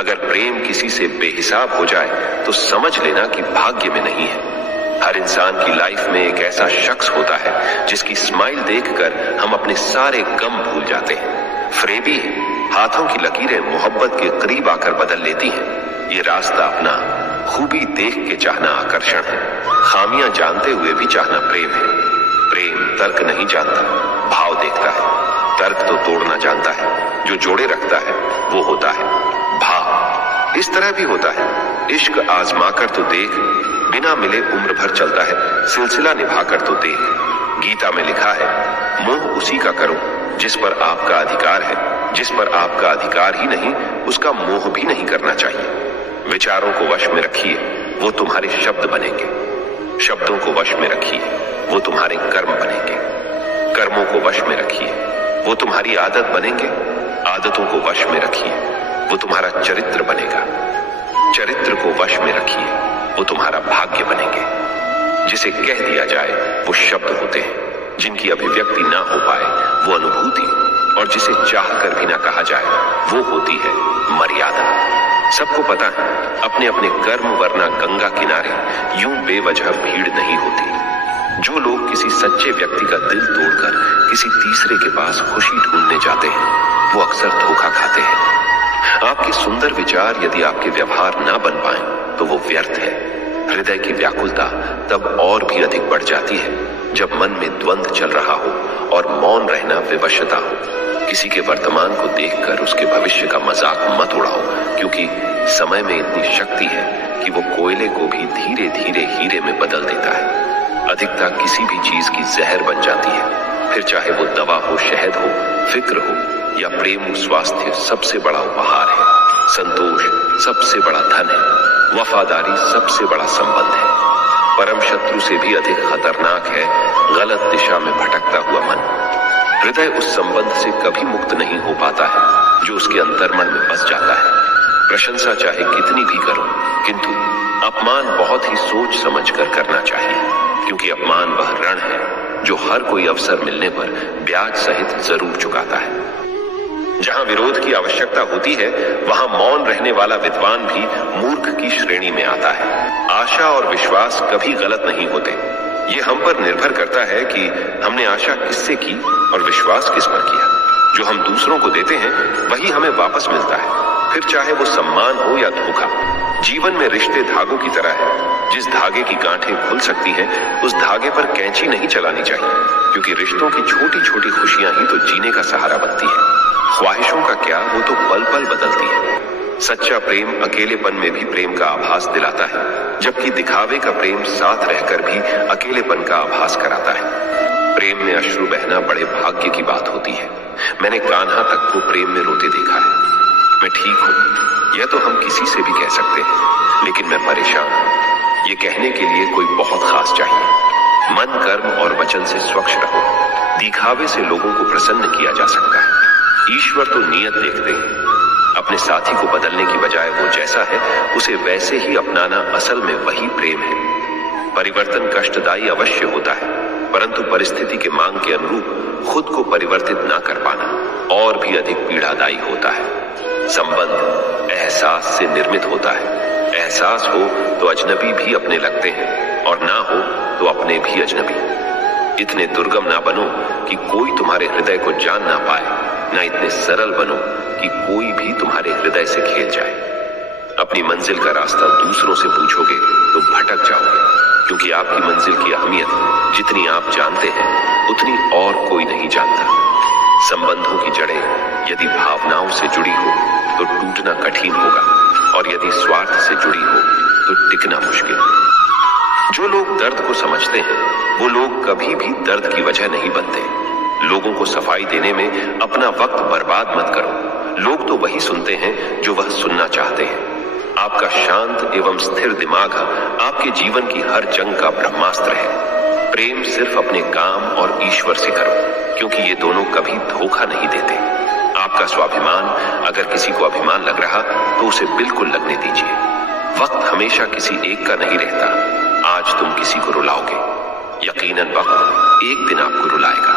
अगर प्रेम किसी से बेहिसाब हो जाए तो समझ लेना कि भाग्य में नहीं है। हर इंसान की लाइफ में एक ऐसा शख्स होता है जिसकी स्माइल देखकर हम अपने सारे गम भूल जाते हैं। फ्रेबी हाथों की लकीरें मोहब्बत के करीब आकर बदल लेती हैं। ये रास्ता अपना खूबी देख के चाहना आकर्षण है, खामियां जानते हुए भी चाहना प्रेम है। प्रेम तर्क नहीं जानता, भाव देखता है। तर्क तो तोड़ना जानता है, जो जोड़े रखता है वो होता है भाव। इस तरह भी होता है, इश्क आजमा कर तो देख, बिना मिले उम्र भर चलता है, सिलसिला निभा कर तो देख। गीता में लिखा है, मोह उसी का करो जिस पर आपका अधिकार है, जिस पर आपका अधिकार ही नहीं उसका मोह भी नहीं करना चाहिए। विचारों को वश में रखिए, वो तुम्हारे शब्द बनेंगे। शब्दों को वश में रखिए, वो तुम्हारे कर्म बनेंगे। कर्मों को वश में रखिए, वो तुम्हारी आदत बनेंगे। आदतों को वश में रखिए, वो तुम्हारा चरित्र बनेगा। चरित्र को वश में रखिए, वो तुम्हारा भाग्य बनेंगे। जिसे कह दिया जाए वो शब्द होते हैं, जिनकी अभिव्यक्ति ना हो पाए वो अनुभूति, और जिसे चाह कर भी ना कहा जाए वो होती है मर्यादा। सबको पता है अपने अपने कर्म, वरना गंगा किनारे यूं बेवजह भीड़ नहीं होती। जो लोग किसी सच्चे व्यक्ति का दिल तोड़कर किसी तीसरे के पास खुशी ढूंढने जाते हैं वो अक्सर धोखा खाते हैं। आपके सुंदर विचार यदि आपके व्यवहार ना बन पाए तो वो व्यर्थ है। हृदय की व्याकुलता तब और भी अधिक बढ़ जाती है जब मन में द्वंद्व चल रहा हो और मौन रहना विवशता हो। किसी के वर्तमान को देखकर उसके भविष्य का मजाक मत उड़ाओ, क्योंकि समय में इतनी शक्ति है कि वो कोयले को भी धीरे धीरे हीरे में बदल देता है। अधिकता किसी भी चीज की जहर बन जाती है, फिर चाहे वो दवा हो, शहद हो, फिक्र हो या प्रेम। स्वास्थ्य सबसे बड़ा उपहार है, संतोष सबसे बड़ा धन है, वफादारी सबसे बड़ा संबंध है। परम शत्रु से भी अधिक खतरनाक है गलत दिशा में भटकता हुआ मन। हृदय उस संबंध से कभी मुक्त नहीं हो पाता है जो उसके अंतर्मन में बस जाता है। प्रशंसा चाहे कितनी भी करो, किंतु अपमान बहुत ही सोच समझ कर करना चाहिए, क्योंकि अपमान वह ऋण है जो हर कोई अवसर मिलने पर ब्याज सहित जरूर चुकाता है। जहां विरोध की आवश्यकता होती है वहां मौन रहने वाला विद्वान भी मूर्ख की श्रेणी में आता है। आशा और विश्वास कभी गलत नहीं होते। ये हम पर निर्भर करता है कि हमने आशा किससे की और विश्वास किस पर किया। जो हम दूसरों को देते हैं वही हमें वापस मिलता है, फिर चाहे वो सम्मान हो या धोखा। जीवन में रिश्ते धागों की तरह है। जिस धागे की गांठें खुल सकती हैं उस धागे पर कैंची नहीं चलानी चाहिए, क्योंकि रिश्तों की छोटी छोटी खुशियां ही तो जीने का सहारा बनती है। ख्वाहिशों का क्या, वो तो पल पल बदलती है। सच्चा प्रेम अकेलेपन में भी प्रेम का आभास दिलाता है, जबकि दिखावे का प्रेम साथ रहकर भी अकेलेपन का आभास कराता है। प्रेम में अश्रु बहना बड़े भाग्य की बात होती है। मैंने कान्हा तक को प्रेम में रोते देखा है। मैं ठीक हूं यह तो हम किसी से भी कह सकते हैं, लेकिन मैं परेशान हूं ये कहने के लिए कोई बहुत खास चाहिए। मन, कर्म और वचन से स्वच्छ रहो। दिखावे से लोगों को प्रसन्न किया जा सकता है, ईश्वर तो नियत देखते हैं। अपने साथी को बदलने की बजाय वो जैसा है उसे वैसे ही अपनाना असल में वही प्रेम है। परिवर्तन कष्टदायी अवश्य होता है, परंतु परिस्थिति के मांग के अनुरूप खुद को परिवर्तित ना कर पाना और भी अधिक पीड़ादायी होता है। संबंध एहसास से निर्मित होता है। एहसास हो तो अजनबी भी अपने लगते हैं, और ना हो तो अपने भी अजनबी। इतने दुर्गम ना बनो कि कोई तुम्हारे हृदय को जान ना पाए, ना इतने सरल बनो कि कोई भी तुम्हारे हृदय से खेल जाए। अपनी मंजिल का रास्ता दूसरों से पूछोगे तो भटक जाओगे, क्योंकि आपकी मंजिल की अहमियत जितनी आप जानते हैं उतनी और कोई नहीं जानता। संबंधों की जड़ें यदि भावनाओं से जुड़ी हो तो टूटना कठिन होगा, और यदि स्वार्थ से जुड़ी हो तो टिकना मुश्किल। जो लोग दर्द को समझते हैं वो लोग कभी भी दर्द की वजह नहीं बनते। लोगों को सफाई देने में अपना वक्त बर्बाद मत करो। लोग तो वही सुनते हैं जो वह सुनना चाहते हैं। आपका शांत एवं स्थिर दिमाग आपके जीवन की हर जंग का ब्रह्मास्त्र है। प्रेम सिर्फ अपने काम और ईश्वर से करो, क्योंकि ये दोनों कभी धोखा नहीं देते। आपका स्वाभिमान अगर किसी को अभिमान लग रहा तो उसे बिल्कुल लगने दीजिए। वक्त हमेशा किसी एक का नहीं रहता। आज तुम किसी को रुलाओगे, यकीनन वक्त एक दिन आपको रुलाएगा।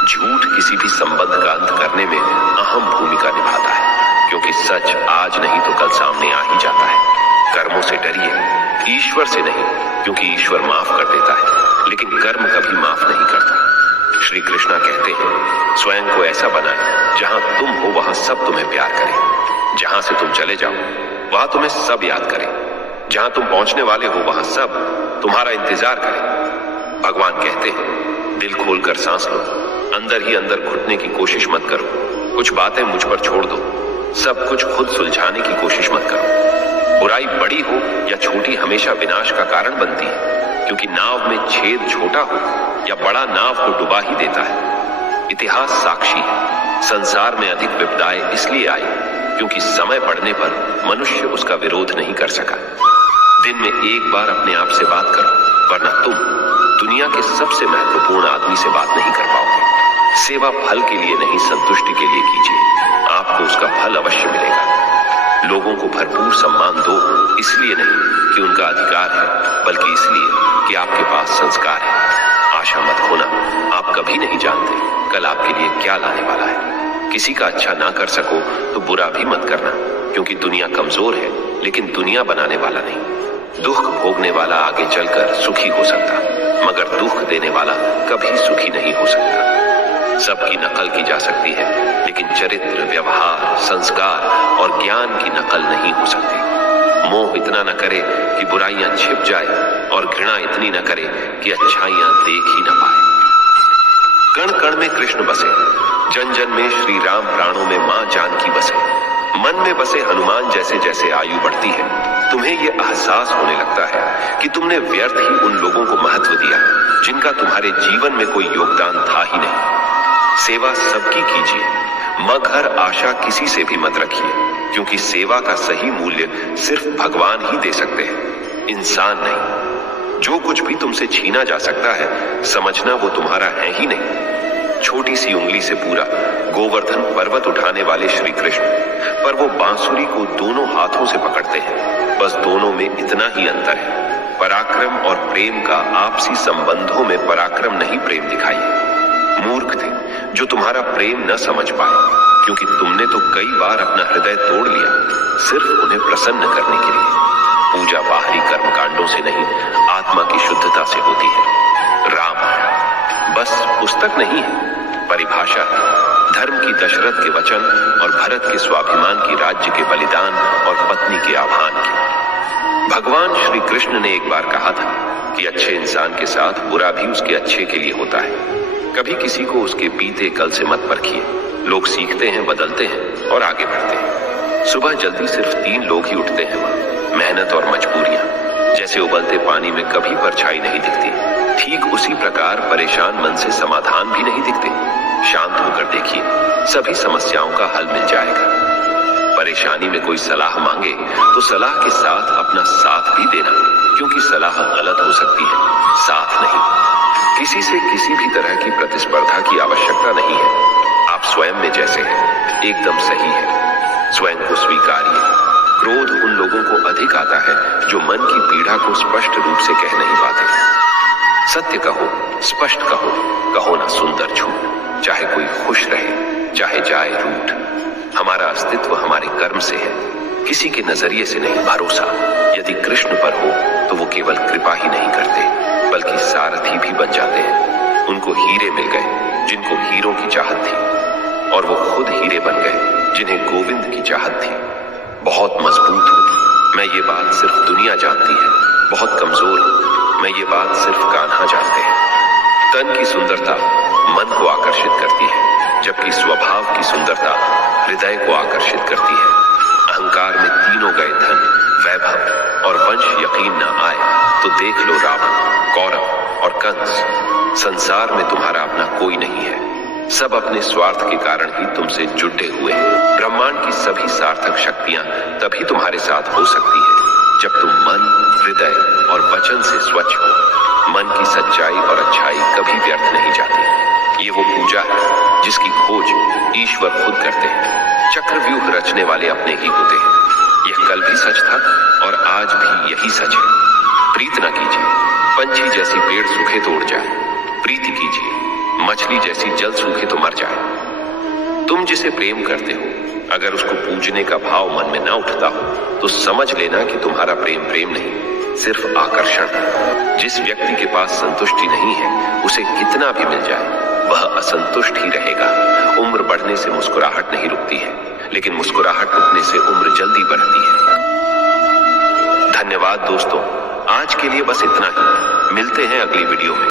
झूठ किसी भी संबंध का अंत करने में अहम भूमिका निभाता है। क्योंकि सच आज नहीं तो कल सामने आ ही जाता है। कर्मों से डरिए, ईश्वर से नहीं, क्योंकि ईश्वर माफ कर देता है, लेकिन कर्म कभी माफ नहीं करता। श्री कृष्णा कहते हैं, स्वयं को ऐसा बनाए जहां तुम हो वहां सब तुम्हें प्यार करें, जहां से तुम चले जाओ वहां तुम्हें सब याद करें, जहां तुम पहुंचने वाले हो वहां सब तुम्हारा इंतजार करें। भगवान कहते हैं, दिल खोलकर सांस लो, अंदर ही अंदर घुटने की कोशिश मत करो, कुछ बातें मुझ पर छोड़ दो, सब कुछ खुद सुलझाने की कोशिश मत करो। बुराई बड़ी हो या छोटी हमेशा विनाश का कारण बनती है, क्योंकि नाव में छेद छोटा हो या बड़ा नाव को डुबा ही देता है। इतिहास साक्षी है, संसार में अधिक विपदाएं इसलिए आई क्योंकि समय पड़ने पर मनुष्य उसका विरोध नहीं कर सका। दिन में एक बार अपने आप से बात करो, वरना तुम दुनिया के सबसे महत्वपूर्ण आदमी से बात नहीं कर पाओगे। सेवा फल के लिए नहीं, संतुष्टि के लिए कीजिए, आपको उसका फल अवश्य मिलेगा। लोगों को भरपूर सम्मान दो, इसलिए नहीं कि उनका अधिकार है, बल्कि इसलिए कि आपके पास संस्कार है। आशा मत खोना, आप कभी नहीं जानते कल आपके लिए क्या लाने वाला है। किसी का अच्छा ना कर सको तो बुरा भी मत करना, क्योंकि दुनिया कमजोर है, लेकिन दुनिया बनाने वाला नहीं। दुख भोगने वाला आगे चलकर सुखी हो सकता, मगर दुख देने वाला कभी सुखी नहीं हो सकता। सबकी नकल की जा सकती है, लेकिन चरित्र, व्यवहार, संस्कार और ज्ञान की नकल नहीं हो सकती। मोह इतना न करे कि बुराइयां छिप जाए, और घृणा इतनी न करे कि अच्छाइयां देख ही न पाए। कण कण में कृष्ण बसे, जन जन में श्री राम, प्राणों में मां जानकी बसे। मन में बसे हनुमान जैसे जैसे आयु बढ़ती है, तुम्हें ये एहसास होने लगता है कि तुमने व्यर्थ ही उन लोगों को महत्व दिया जिनका तुम्हारे जीवन में कोई योगदान था ही नहीं। सेवा सबकी कीजिए, मगर आशा किसी से भी मत रखिए, क्योंकि सेवा का सही मूल्य सिर्फ भगवान ही दे सकते हैं, इंसान नहीं। जो कुछ भी तुमसे छीना जा सकता है, समझना वो तुम्हारा है ही नहीं। छोटी सी उंगली से पूरा गोवर्धन पर्वत उठाने वाले श्री कृष्ण, पर वो बांसुरी को दोनों हाथों से पकड़ते हैं। बस दोनों में इतना ही अंतर है, पराक्रम और प्रेम का। आपसी संबंधों में पराक्रम नहीं, प्रेम दिखाइए। मूर्ख थे जो तुम्हारा प्रेम न समझ पाए, क्योंकि तुमने तो कई बार अपना हृदय तोड़ लिया सिर्फ उन्हें प्रसन्न करने के लिए। पूजा बाहरी कर्मकांडों से नहीं, आत्मा की शुद्धता से होती है। रामायण बस पुस्तक नहीं है, परिभाषा है, धर्म की दशरथ के वचन और भरत के स्वाभिमान की, राज्य के बलिदान और पत्नी के आह्वान की। भगवान श्री कृष्ण ने एक बार कहा था कि अच्छे इंसान के साथ बुरा भी उसके अच्छे के लिए होता है। कभी किसी को उसके बीते कल से मत परखिए। लोग सीखते हैं, बदलते हैं और आगे बढ़ते हैं। सुबह जल्दी सिर्फ 3 लोग ही उठते हैं, मेहनत और मजबूरियां। जैसे उबलते पानी में कभी परछाई नहीं दिखती, ठीक उसी प्रकार परेशान मन से समाधान भी नहीं दिखते। शांत होकर देखिए, सभी समस्याओं का हल मिल जाएगा। परेशानी में कोई सलाह मांगे तो सलाह के साथ अपना साथ भी देना, क्योंकि सलाह गलत हो सकती है, साथ नहीं। किसी से किसी भी तरह की प्रतिस्पर्धा की आवश्यकता नहीं है। आप स्वयं में जैसे हैं, एकदम सही है। स्वयं को स्वीकारिए। क्रोध उन लोगों को अधिक आता है जो मन की पीड़ा को स्पष्ट रूप से कह नहीं पाते। सत्य कहो, स्पष्ट कहो, कहो ना सुंदर झूठ, चाहे कोई खुश रहे, चाहे जाए रूठ। हमारा अस्तित्व हमारे कर्म से है, किसी के नजरिए से नहीं। भरोसा यदि कृष्ण पर हो तो वो केवल कृपा ही नहीं करते, बल्कि सारथी भी बन जाते हैं। उनको हीरे मिल गए जिनको हीरों की चाहत थी, और वो खुद हीरे बन गए जिन्हें गोविंद की चाहत थी। बहुत मजबूत हूं, मैं ये बात सिर्फ दुनिया जानती है। बहुत कमजोर हूं, मैं ये बात सिर्फ कान्हा जानते हैं। तन की सुंदरता मन को आकर्षित करती है, जबकि स्वभाव की सुंदरता हृदय को आकर्षित करती है। अहंकार में तीनों गए धन, वैभव और वंश यकीन न आए तो देख लो रावण, कौरव और कंस। संसार में तुम्हारा अपना कोई नहीं है, सब अपने स्वार्थ के कारण ही तुमसे जुटे हुए हैं। ब्रह्मांड की सभी सार्थक शक्तियां तभी तुम्हारे साथ हो सकती है जब तुम मन, हृदय और वचन से स्वच्छ हो। मन की सच्चाई और अच्छाई कभी व्यर्थ नहीं जाती। ये वो पूजा है जिसकी खोज ईश्वर खुद करते हैं। चक्रव्यूह रचने वाले अपने ही होते हैं। यह कल भी सच था और आज भी यही सच है। प्रीत न कीजिए, पंछी जैसी पेड़ सूखे तो उड़ जाए। प्रीति कीजिए, मछली जैसी जल सूखे तो मर जाए। तुम जिसे प्रेम करते हो, अगर उसको पूजने का भाव मन में ना उठता हो तो समझ लेना कि तुम्हारा प्रेम प्रेम नहीं, सिर्फ आकर्षण है। जिस व्यक्ति के पास संतुष्टि नहीं है, उसे कितना भी मिल जाए वह असंतुष्ट ही रहेगा। उम्र बढ़ने से मुस्कुराहट नहीं रुकती है, लेकिन मुस्कुराहट रुकने से उम्र जल्दी बढ़ती है। धन्यवाद दोस्तों, आज के लिए बस इतना ही। मिलते हैं अगली वीडियो में।